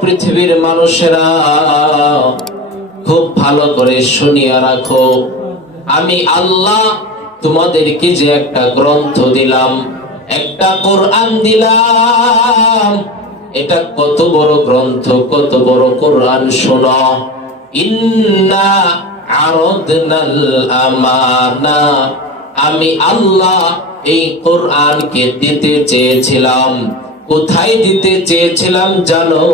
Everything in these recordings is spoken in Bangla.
পৃথিবীর মানুষেরা, খুব ভালো করে শুনিয়া রাখো। আমি আল্লাহ তোমাদেরকে যে একটা গ্রন্থ দিলাম, একটা কোরআন দিলাম, এটা কত বড় গ্রন্থ, কত বড় কোরআন শোনো। ইন্না আরদনাল আমানা, আমি আল্লাহ এই কোরআনকে দিতে চেয়েছিলাম। কোথায় দিতে চেয়েছিলাম জানো?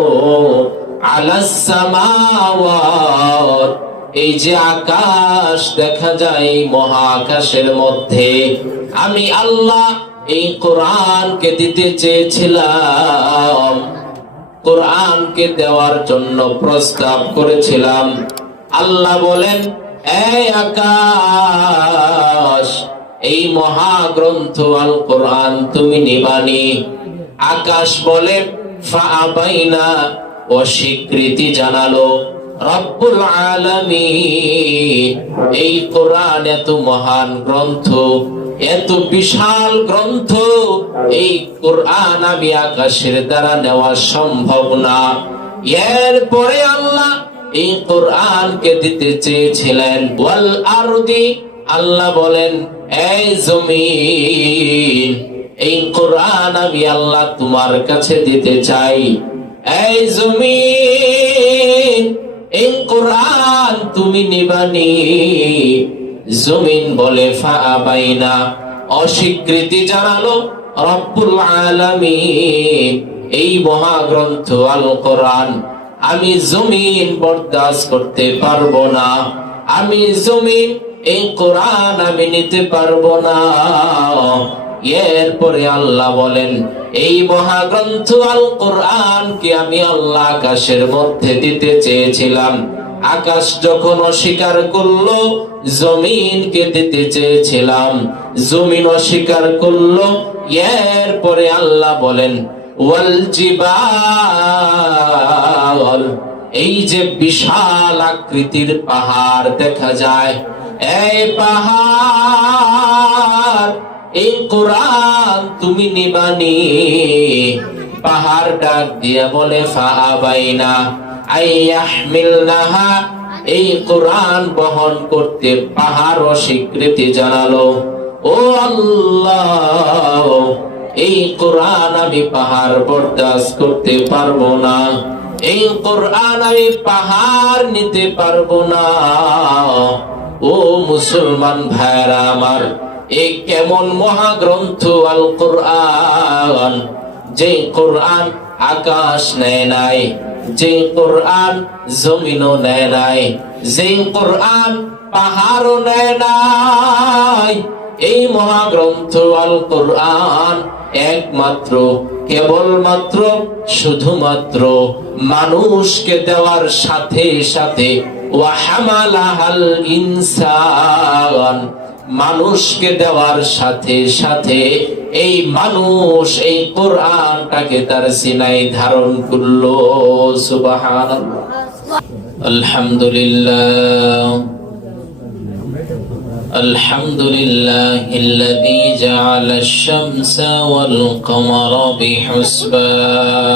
আলাস সামাওয়াত, এই যে আকাশ দেখা যায় মহাকাশের মধ্যে। আমি আল্লাহ এই কোরআনকে দিতে চেয়েছিলাম। কোরআনকে দেওয়ার জন্য প্রস্তাব করেছিলাম। আল্লাহ বলেন, এই আকাশ, এই মহাগ্রন্থ আল কোরআন তুমি নিবানি। আকাশ বলে অস্বীকৃতি জানালো, রব্বুল এই কোরআন এত মহান গ্রন্থ, এত বিশাল গ্রন্থ, এই কোরআন আমি আকাশের দ্বারা নেওয়া সম্ভব না। এরপরে আল্লাহ এই কোরআনকে দিতে চেয়েছিলেন, ওয়াল আরদি আল্লাহ বলেন এই জমিন এই কোরআন আমি আল্লাহ তোমার কাছে দিতে চাই। এই জমিন, এই কোরআন তুমি নিবানি জমিন বলে ফাআবাইনা অস্বীকৃতি জানালো রব্বুল আলামিন। এই মহাগ্রন্থ আল কোরআন, আমি জমিন বরদাস্ত করতে পারব না। আমি জমিন, এই কোরআন আমি নিতে পারব না। এরপরে আল্লাহ বলেন, এই মহাগ্রন্থ আল কোরআন কি আমি আল্লাহ আকাশের মধ্যে দিতে চেয়েছিলাম? আকাশ যখন অস্বীকার করল, জমিনকে দিতে চেয়েছিলাম। জমিন অস্বীকার করল, এরপরে আল্লাহ বলেন এই যে বিশাল আকৃতির পাহাড় দেখা যায়। এই পাহাড় এই কোরআন তুমি নিবানি। পাহাড় ডাক দিয়া বলে ফাআবাইনা আইয়াহমিলনাহা। এই কোরআন বহন করতে পাহাড় অস্বীকৃতি জানালো। ও আল্লাহ, এই কোরআন আমি পাহাড় বরদাস্ত করতে পারব না। এই কোরআন আমি পাহাড় নিতে পারব না। ও মুসলমান ভাইরা আমার এই কেমন মহাগ্রন্থ আল কোরআন? যে কোরআন আকাশ নেয় নাই, যে কোরআন জমিনও নেয় নাই, যে কোরআন পাহাড়ও নেয় নাই। এই মহাগ্রন্থ আল কোরআন একমাত্র, কেবলমাত্র, শুধুমাত্র মানুষকে দেওয়ার সাথে সাথে ওয়াহামালাহাল ইনসান। মানুষকে দেওয়ার সাথে সাথে এই মানুষ এই কোরআনটাকে তার সিনাই ধারণ করলো সুবাহান আলহামদুলিল্লাহ الحمد لله الذي جعل الشمس والقمر بحسبان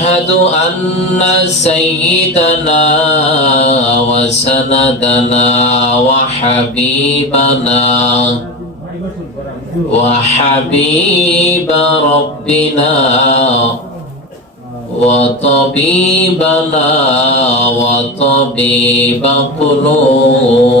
ونشهد أن سيدنا وسندنا وحبيبنا وحبيب ربنا وطبيبنا وطبيب قلوبنا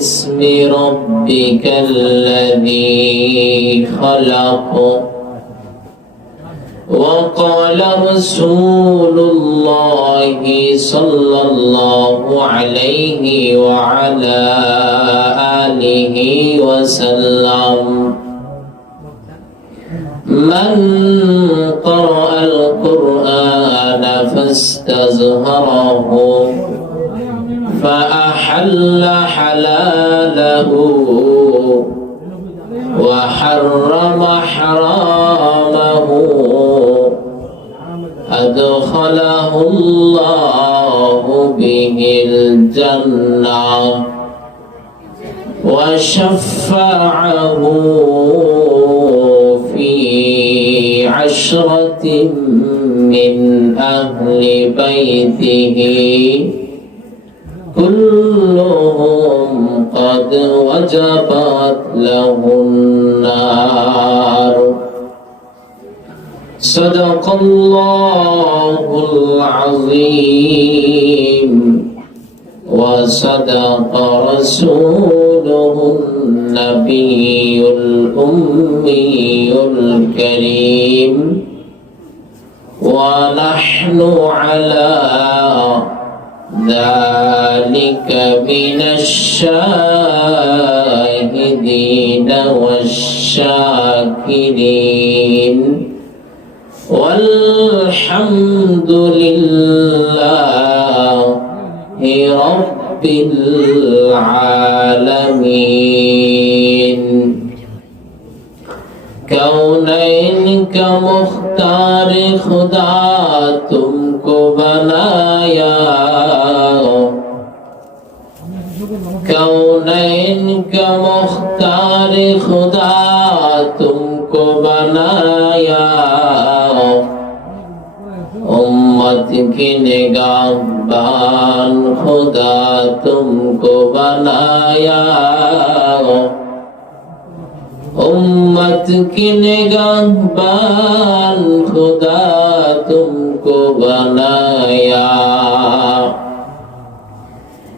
باسم ربك الذي خلق. وقال رسول الله صلى الله عليه وعلى آله وسلم. من قرأ القرآن فاستزهره فأحل حلاله وحرم حرامه. أدخله الله به الجنة وشفعه في عشرة من أهل بيته. كلهم قد وجبت له النار صدق الله العظيم. وصدق رسوله النبي الأمي الكريم. ونحن على ذلك من الشاهدين والشاكرين. والحمد لله رب العالمين. كونين كمختار خدا کا مختار خدا تم کو بنایا امت کی نگاہ بان خدا تم کو بنایا امت کی نگاہ بان خدا تم کو بنایا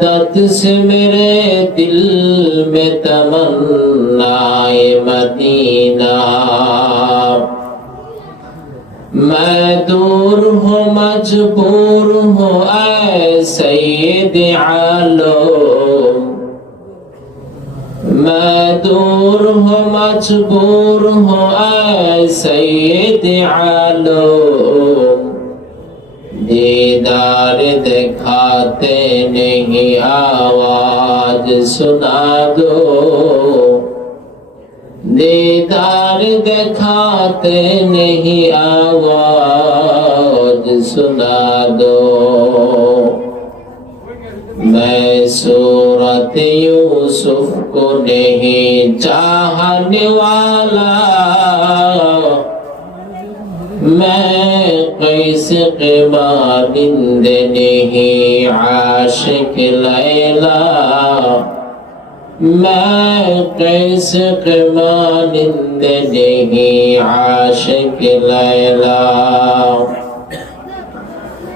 मुद्दत से मेरे दिल में तमन्नाए मदीना मैं दूर हूँ मजबूर हूँ ऐ सैद आलम मैं दूर हूँ मजबूर हूँ ऐ सैद आलम दीदार दिखाते नहीं, आवाज़ सुना दो। दीदार दिखाते नहीं, आवाज़ सुना दो। मैं सूरत यूसुफ को नहीं, चाहने वाला با زندگی عاشق لیلا ما کیس قبا زندگی عاشق لیلا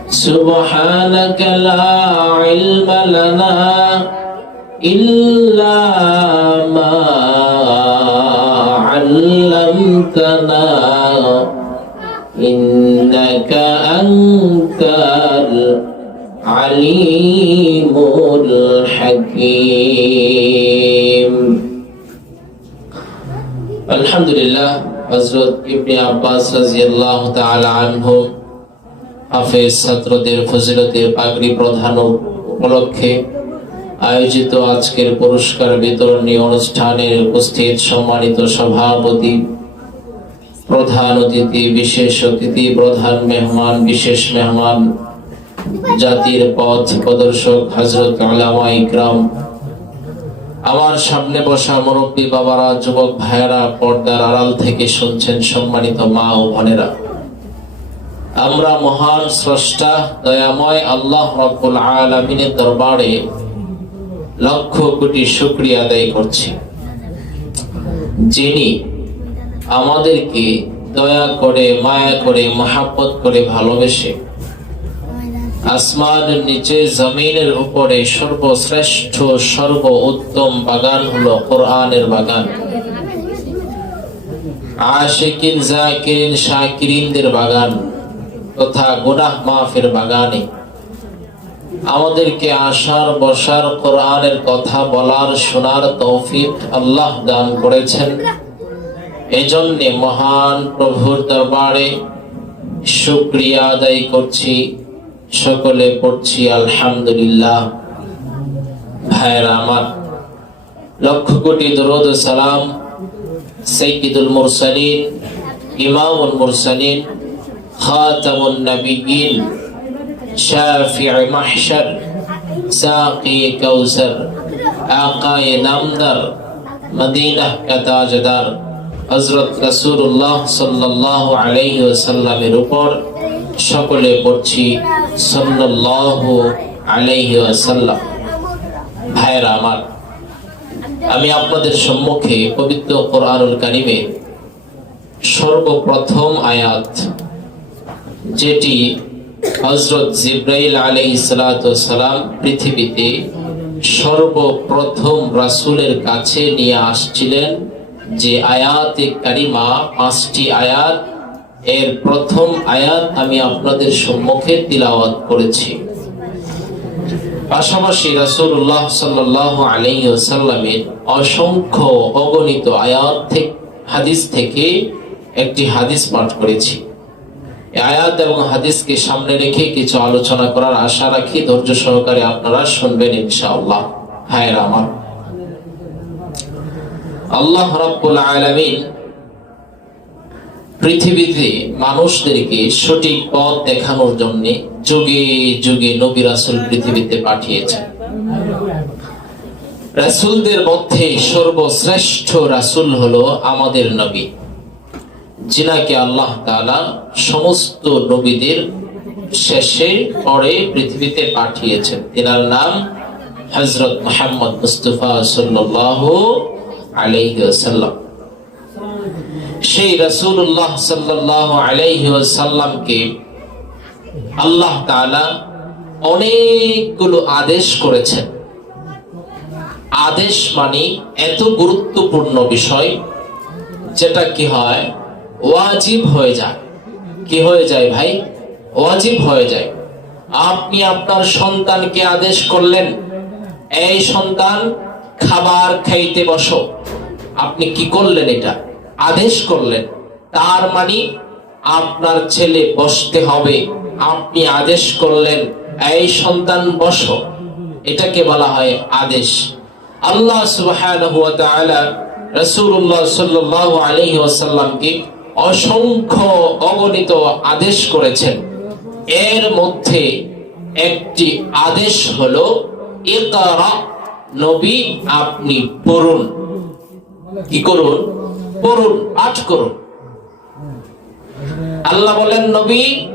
سبحانك لا علم لنا إلا ما علمتنا আলহামদুলিল্লাহ হজরত ইবনে আব্বাস রাজিয়াল্লাহ তাআলা আনহু হাফেজ ছাত্রদের ফজিলতের পাগড়ি প্রধান উপলক্ষে আয়োজিত আজকের পুরস্কার বিতরণী অনুষ্ঠানে উপস্থিত সম্মানিত সভাপতি, প্রধান অতিথি, বিশেষ অতিথি, প্রধান মেহমান, বিশেষ মেহমান, জাতির পথ প্রদর্শক হজরত আলামা ইকরাম আমার সামনে বসা মুরব্বী বাবারা, যুবক ভাইয়েরা, পর্দার আড়াল থেকে শুনছেন সম্মানিত মা ও বোনেরা। আমরা মহান স্রষ্টা, দয়াময় আল্লাহ রব্বুল আলামিনের দরবারে লক্ষ কোটি শুকরিয়া আদায় করছি। যিনি আমাদেরকে দয়া করে, মায়া করে, মহাব্বত করে ভালোবেসে আসমানের নিচে, জমিনের উপরে সর্বশ্রেষ্ঠ সর্ব উত্তম বাগান হলো কোরআনের বাগান। আশিকিন, জাকিরিন, শাকিরিনদের বাগান তথা গুনাহ মাফের বাগানে। আমাদেরকে আসার বসার কোরআনের কথা বলার, শোনার তৌফিক আল্লাহ দান করেছেন। এজন্য মহান প্রভুর দরবারে শুক্রিয়া আদায় করছি। সকলে পড়ছি, আলহামদুলিল্লাহ। ভাইয়ের আমার, লক্ষ কোটি দরদ সালাম সৈকিদুল মুরসালিন, ইমামুল মুরসালিন, খাতামুন নবীন শাফি মাহশার, সাকি কৌসর আকায়ে নামদার মদিনা কা তাজদার, হযরত রাসূলুল্লাহ সাল্লাল্লাহু আলাইহি ওয়াসাল্লামের উপর সকলে পড়ছি সাল্লাল্লাহু আমার, আমি আপনাদের সম্মুখে পবিত্র কোরআনুল কারিমে সর্বপ্রথম আয়াত, যেটি হজরত জিব্রাইল আলাইহিস সালাম পৃথিবীতে সর্বপ্রথম রাসূলের কাছে নিয়ে আসছিলেন যে আয়াতে কারিমা পাঁচটি আয়াত এর প্রথম আয়াত আমি আপনাদের সম্মুখে তিলাওয়াত করেছি। পাশাপাশি রাসূলুল্লাহ সাল্লাল্লাহু আলাইহি ওয়াসাল্লামের অসংখ্য অগণিত আয়াত থেকে, হাদিস থেকে একটি হাদিস পাঠ করেছি। আয়াত এবং হাদিসকে সামনে রেখে কিছু আলোচনা করার আশা রাখি ধৈর্য সহকারে আপনারা শুনবেন ইনশাআল্লাহ। হায় আমার, আল্লাহ রাব্বুল আলামিন পৃথিবীতে মানুষদেরকে সঠিক পথ দেখানোর জন্য যুগে যুগে নবী রাসূল পৃথিবীতে পাঠিয়েছেন। রাসূলদের মধ্যে সর্বশ্রেষ্ঠ রাসূল হলো আমাদের নবী, যিনাকে আল্লাহ তাআলা সমস্ত নবীদের শেষে পরে পৃথিবীতে পাঠিয়েছেন। তিনার নাম হযরত মুহাম্মদ মুস্তফা সাল্লাল্লাহু আলাইহি ওয়াসাল্লাম। সেই রাসূলুল্লাহ সাল্লাল্লাহু আলাইহি আল্লাহ অনেকগুলো আদেশ করেছেন। আদেশ মানে এত গুরুত্বপূর্ণ বিষয়, যেটা কি হয়, ওয়াজিব হয়ে যায়। কি হয়ে যায় ভাই? ওয়াজিব হয়ে যায়। আপনি আপনার সন্তানকে আদেশ করলেন, এই সন্তান, খাবার খাইতে বসো। আপনি কি করলেন এটা? আদেশ করলেন, তার মানে আপনার ছেলে বসতে হবে। আপনি আদেশ করলেন, এই সন্তান, বসো। এটাকে বলা হয় আদেশ। আল্লাহ তাআলা রাসূলুল্লাহ সাল্লাল্লাহু আলাইহি ওয়াসাল্লামকে অসংখ্য অগণিত আদেশ করেছেন। এর মধ্যে একটি আদেশ হলো নবী, আপনি পড়ুন। কি করুন? পড়ুন, পাঠ করুন। আল্লাহ বলেন, নবী,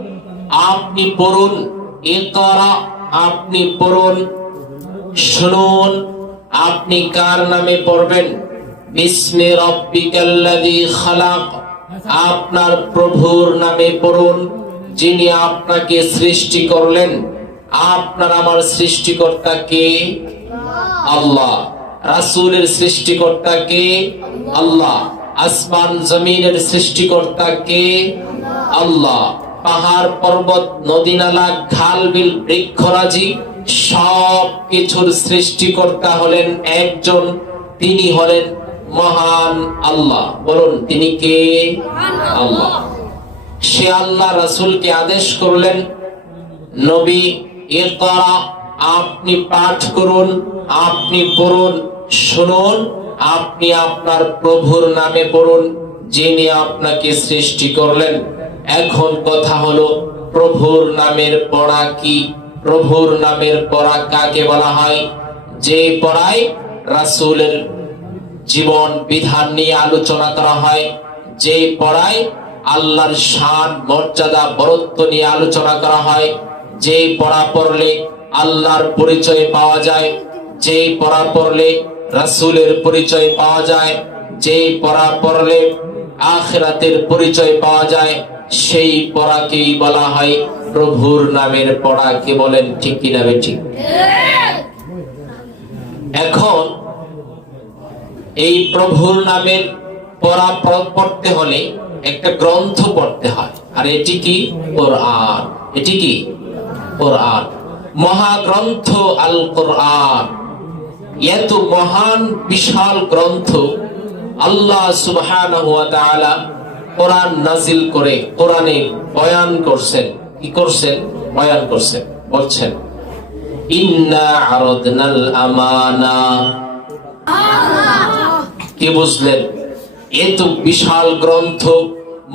আপনি পড়ুন ইকরা আপনি পড়ুন, শুনুন, আপনি কার নামে পড়বেন? বিস্মে রব্বিকাল্লাযী খালাক আপনার প্রভুর নামে পড়ুন, যিনি আপনাকে সৃষ্টি করলেন। আপনার আমার সৃষ্টিকর্তা কে? আল্লাহ। রাসূলের সৃষ্টিকর্তা কে? আল্লাহ। আসমান জমিনের সৃষ্টিকর্তা কে? আল্লাহ। পাহাড়, পর্বত, নদী, নালা, খাল, বিল বৃক্ষরাজি সব কিছুর সৃষ্টিকর্তা হলেন একজন। তিনি হলেন মহান আল্লাহ। বলুন, তিনি কে? আল্লাহ। সে আল্লাহ রাসূলকে আদেশ করলেন, নবী ইকরা আপনি পাঠ করুন, আপনি পড়ুন, শুনুন। আপনি আপনার প্রভুর নামে পড়ুন, যিনি আপনাকে সৃষ্টি করলেন। এখন কথা হলো, প্রভুর নামের পড়া কি? প্রভুর নামের পড়া কাকে বলা হয়? যে পড়ায় রাসূলের জীবন বিধান নিয়ে আলোচনা করা হয়, যে পড়ায় আল্লাহর শান, মর্যাদা, বরত্ব নিয়ে আলোচনা করা হয়, যে পড়া পড়লে আল্লাহর পরিচয় পাওয়া যায়, যে পড়া পড়লে রাসূলের পরিচয় পাওয়া যায় যে পড়া পড়লে আখিরাতের পরিচয় পাওয়া যায়, সেই পড়াকেই বলা হয় প্রভুর নামের পড়াকে বলেন ঠিক কি নামে ঠিক এখন এই প্রভুর নামের পড়া পড়তে হলে একটা গ্রন্থ পড়তে হয়। আর এটি কি? কোরআন। এটি কি? কোরআন। মহাগ্রন্থ আল কোরআন এত মহান, বিশাল গ্রন্থ আল্লাহ তাআলা কোরআন নাজিল করে কোরআনে বয়ান করছেন। কি করছেন? বয়ান করছেন, বলছেন, ইন্না আরাদনাল আমানা। কি বুঝলেন? এ তো বিশাল গ্রন্থ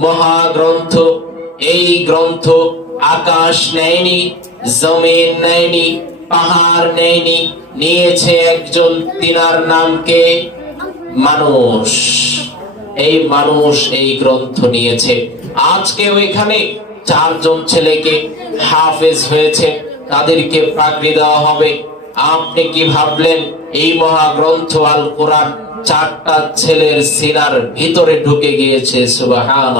মহাগ্রন্থ এই গ্রন্থ আকাশ নেয়নি, জমিন নেয়নি পাহাড় নেয়নি নিয়েছে একজন তিনার নামকে মানুষ। এই মানুষ এই গ্রন্থ নিয়েছে। আজকে ওইখানে চারজন ছেলেকে হাফেজ হয়েছে, তাদেরকে চাকরি দেওয়া হবে। আপনি কি ভাবলেন, এই মহাগ্রন্থ আল কোরআন চারটা ছেলের সিনার ভিতরে ঢুকে গিয়েছে? সুবাহান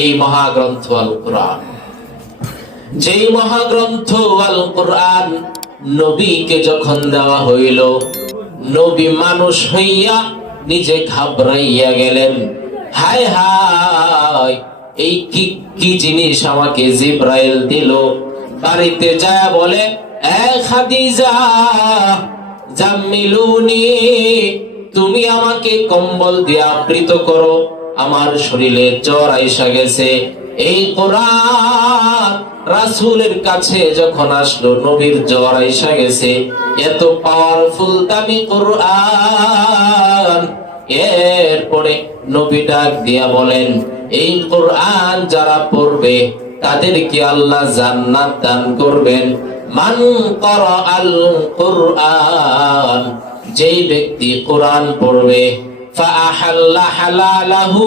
এই মহাগ্রন্থ আল কোরআন। যেই মহাগ্রন্থ আল কোরআন নবীকে যখন দেওয়া হইল, নবী মানুষ হইয়া নিজে ঘাবড়াইয়া গেলেন। হায় হায়, এই কি কি জিনিস আমাকে জিব্রাইল দিল? বাড়িতে যায় বলে খাদিজা, জাম্মিলুনি, তুমি আমাকে কম্বল দিয়ে আবৃত করো। আমার শরীরে জ্বর আইসা গেছে। এই কোরআন রাসুলের কাছে যখন আসলো, নবীর জ্বর আইসা গেছে। এত পাওয়ারফুল দামি কোরআন। এরপরে নবী ডাক দিয়া বলেন, এই কোরআন যারা পড়বে তাদেরকে আল্লাহ জান্নাত দান করবেন? মান করা আল কোরআন। যেই ব্যক্তি কোরআন পড়বে ফাহাল্লা হালালাহু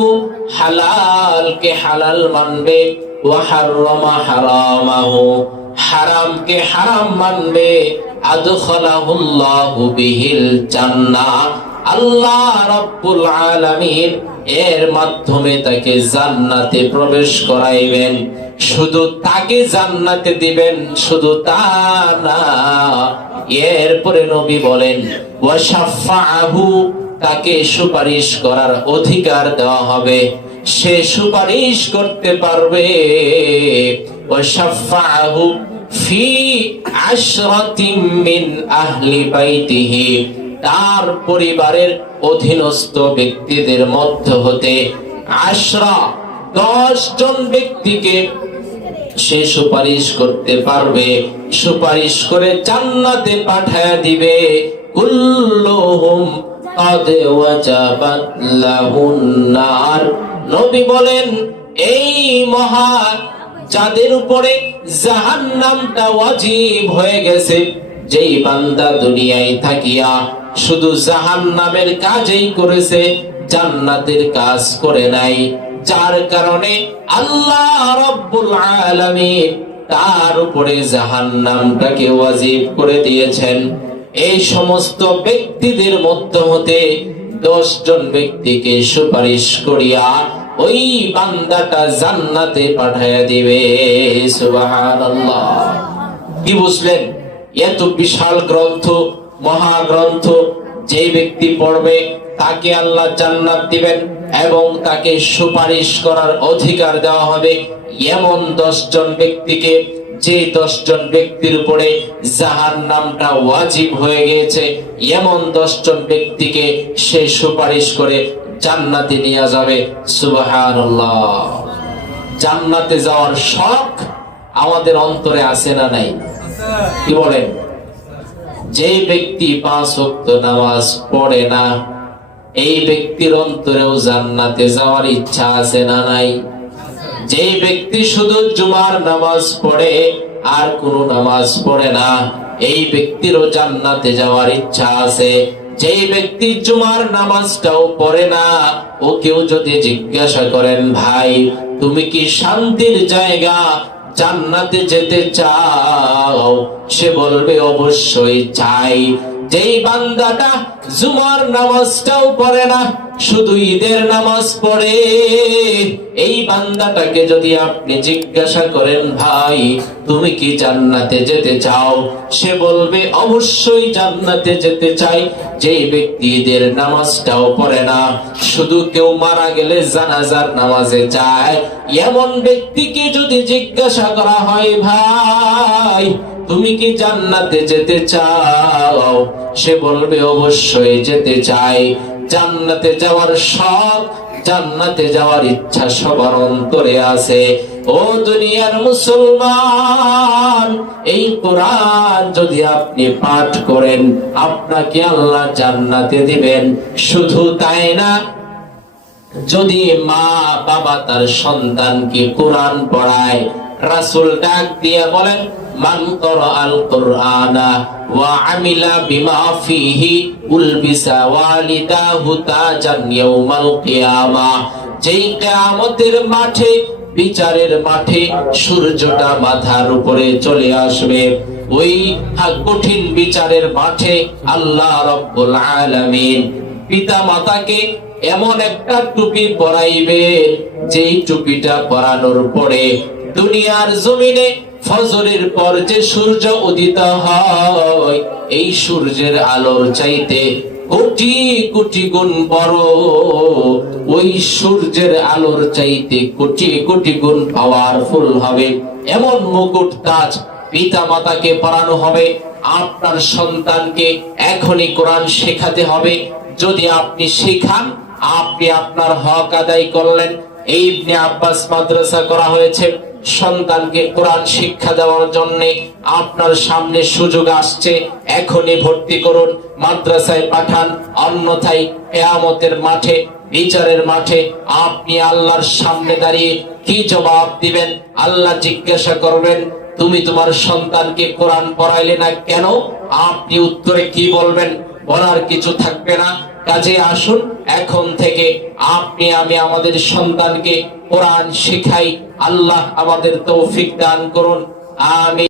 হালালকে হালাল মানবে? হারামকে হারাম মানবে এর মাধ্যমে তাকে জান্নাতে প্রবেশ করাইবেন। শুধু তাকে জান্নাতে দিবেন, শুধু তা না। এরপরে নবী বলেন ওয়াসাফাহু তাকে সুপারিশ করার অধিকার দেওয়া হবে। সে সুপারিশ করতে পারবে ওয়াশাফাআহু ফি আশরাতিম মিন আহলি বাইতিহি তার পরিবারের অধীনস্থ ব্যক্তিদের মধ্য হতে আশরা দশ জন ব্যক্তিকে সে সুপারিশ করতে পারবে সুপারিশ করে জান্নাতে পাঠায়া দিবে কুল্লুহুম قد وجبت لهن النار নবী বলেন, এই মহা যাদের উপরে জাহান্নামটা ওয়াজিব হয়ে গেছে। যেই বান্দা দুনিয়ায় থাকিয়া শুধু জাহান্নামের কাজই করেছে, জান্নাতের কাজ করে নাই। যার কারণে আল্লাহ রব্বুল আলামিন তার উপরে জাহান্নামটাকে ওয়াজিব করে দিয়েছেন। এই সমস্ত ব্যক্তিদের মধ্য হতে দশ জন ব্যক্তিকে সুপারিশ করিয়া ওই বান্দাটা জান্নাতে পাঠাইয়া দিবে। কি বুঝলেন? এত বিশাল গ্রন্থ, মহাগ্রন্থ যে ব্যক্তি পড়বে, তাকে আল্লাহ জান্নাত দিবেন এবং তাকে সুপারিশ করার অধিকার দেওয়া হবে এমন দশজন ব্যক্তিকে যে দশজন ব্যক্তির উপরে জাহান নামটা ওয়াজিব হয়ে গিয়েছে, এমন দশজন ব্যক্তিকে সে সুপারিশ করে জান্নাতে নিয়ে যাবে। সুবহানাল্লাহ। জান্নাতে যাওয়ার শখ আমাদের অন্তরে আছে না নাই? কি বলেন? যে ব্যক্তি পাঁচ ওয়াক্ত নামাজ পড়ে না, এই ব্যক্তির অন্তরেও জান্নাতে যাওয়ার ইচ্ছা আছে না নাই? যে ব্যক্তি শুধু জুমার নামাজ পড়ে, আর কোন নামাজ পড়ে না, এই ব্যক্তিরও জান্নাতে যাওয়ার ইচ্ছা আছে। যেই ব্যক্তি জুমার নামাজটাও পড়ে না, ও কেউ যদি জিজ্ঞাসা করেন, ভাই, তুমি কি শান্তির জায়গা? জান্নাতে যেতে চাও? সে বলবে, অবশ্যই চাই। যেই বান্দাটা জুমার নামাজটাও পড়ে না, শুধু ঈদের নামাজ পড়ে। এই বান্দাটাকে যদি আপনি জিজ্ঞাসা করেন, ভাই, তুমি কি জান্নাতে যেতে চাও? সে বলবে, অবশ্যই জান্নাতে যেতে চাই। যেই ব্যক্তি ঈদের নামাজটাও পড়ে না, শুধু কেউ মারা গেলে জানাজার নামাজে যায়। এমন ব্যক্তিকে যদি জিজ্ঞাসা করা হয়, ভাই তুমি কি জান্নাতে যেতে চাও? সে বলবে, অবশ্যই যেতে চাই। জান্নাতে যাওয়ার শখ, জান্নাতে যাওয়ার ইচ্ছা সবার অন্তরে আছে। ও দুনিয়ার মুসলমান, এই কোরআন যদি আপনি পাঠ করেন, আপনাকে আল্লাহ জান্নাতে দিবেন। শুধু তাই না, যদি মা বাবা তার সন্তানকে কোরআন পড়ায়, রাসুল ডাক দিয়ে বলেন আল কোরআনা ওয়া আমিলা বিমা ফিহি উলবিসা ওয়ালিদাহু তাজান ইয়াউমাল কিয়ামা যেই কিয়ামতের মাঠে, বিচারের মাঠে সূর্যটা মাথার উপরে চলে আসবে। ওই কঠিন বিচারের মাঠে আল্লাহ রব্বুল আলামিন পিতা মাতাকে এমন একটা টুপি পরাইবে, যেই টুপিটা পরানোর পরে দুনিয়ার জমিনে ফজরের পর যে সূর্য উদিত হয়, এই সূর্যের আলোর চাইতে কোটি কোটি গুণ বড়। ওই সূর্যের আলোর চাইতে কোটি কোটি গুণ পাওয়ারফুল হবে। এমন মুকুট তাজ পিতা মাতাকে পড়ানো হবে। আপনার সন্তানকে এখনই কোরআন শেখাতে হবে। যদি আপনি শেখান, আপনি আপনার হক আদায় করলেন। এই ইবনে আব্বাস মাদ্রাসা করা হয়েছে। সন্তানকে কোরআন শিক্ষা দেওয়ার জন্য আপনার সামনে সুযোগ আসছে, এখনই ভর্তি করুন, মাদ্রাসায় পাঠান, অন্যথায় কেয়ামতের মাঠে, বিচারের মাঠে আপনি আল্লাহর সামনে দাঁড়িয়ে কি জবাব দিবেন? আল্লাহ জিজ্ঞাসা করবেন, তুমি তোমার সন্তানকে কোরআন পড়াইলে না কেন? আপনি উত্তরে কি বলবেন? বলার কিছু থাকবে না। কাজে আসুন। এখন থেকে আপনি, আমি আমাদের সন্তানকে কোরআন শিখাই। আল্লাহ আমাদের তৌফিক দান করুন। আমি